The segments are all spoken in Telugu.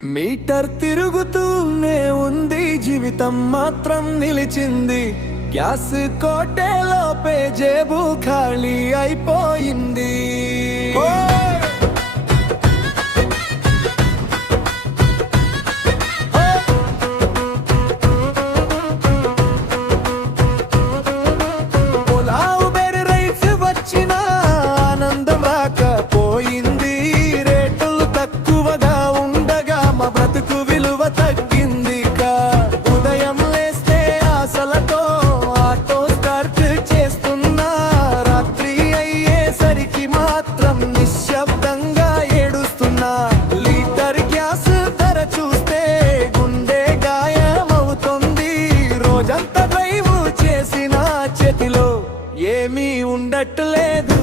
మీటర్ తిరుగుతూనే ఉంది, జీవితం మాత్రం నిలిచింది. గ్యాస్ కోటేలోపే జేబు ఖాళీ అయిపోయింది. ఏమీ ఉండట్లేదు.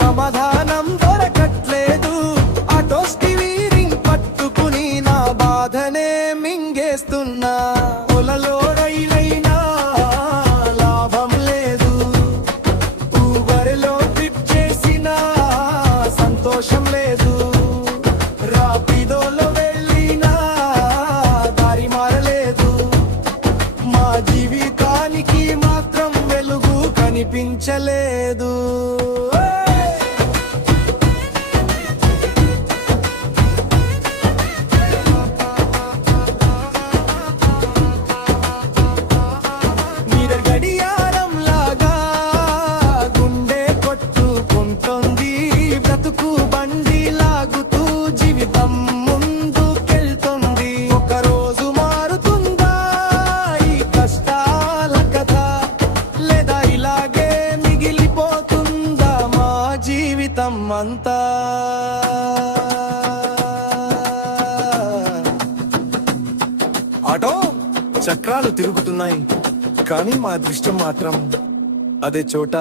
సమాధానం దొరకట్లేదు. ఆటో స్టీరింగ్ పట్టుకుని నా బాధనే మింగేస్తున్నా. పొలలో రైలైనా లాభం లేదు, ఊబర్లో ట్రిప్ చేసినా సంతోషం లేదు, రాపిడోలో వెళ్ళినా దారి మారలేదు. మా జీవితానికి మాత్రం వెలుగు కనిపించలేదు. అంతా ఆటో చక్రాలు తిరుగుతున్నాయి, కానీ మా దృష్టి మాత్రం అదే చోట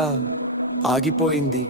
ఆగిపోయింది.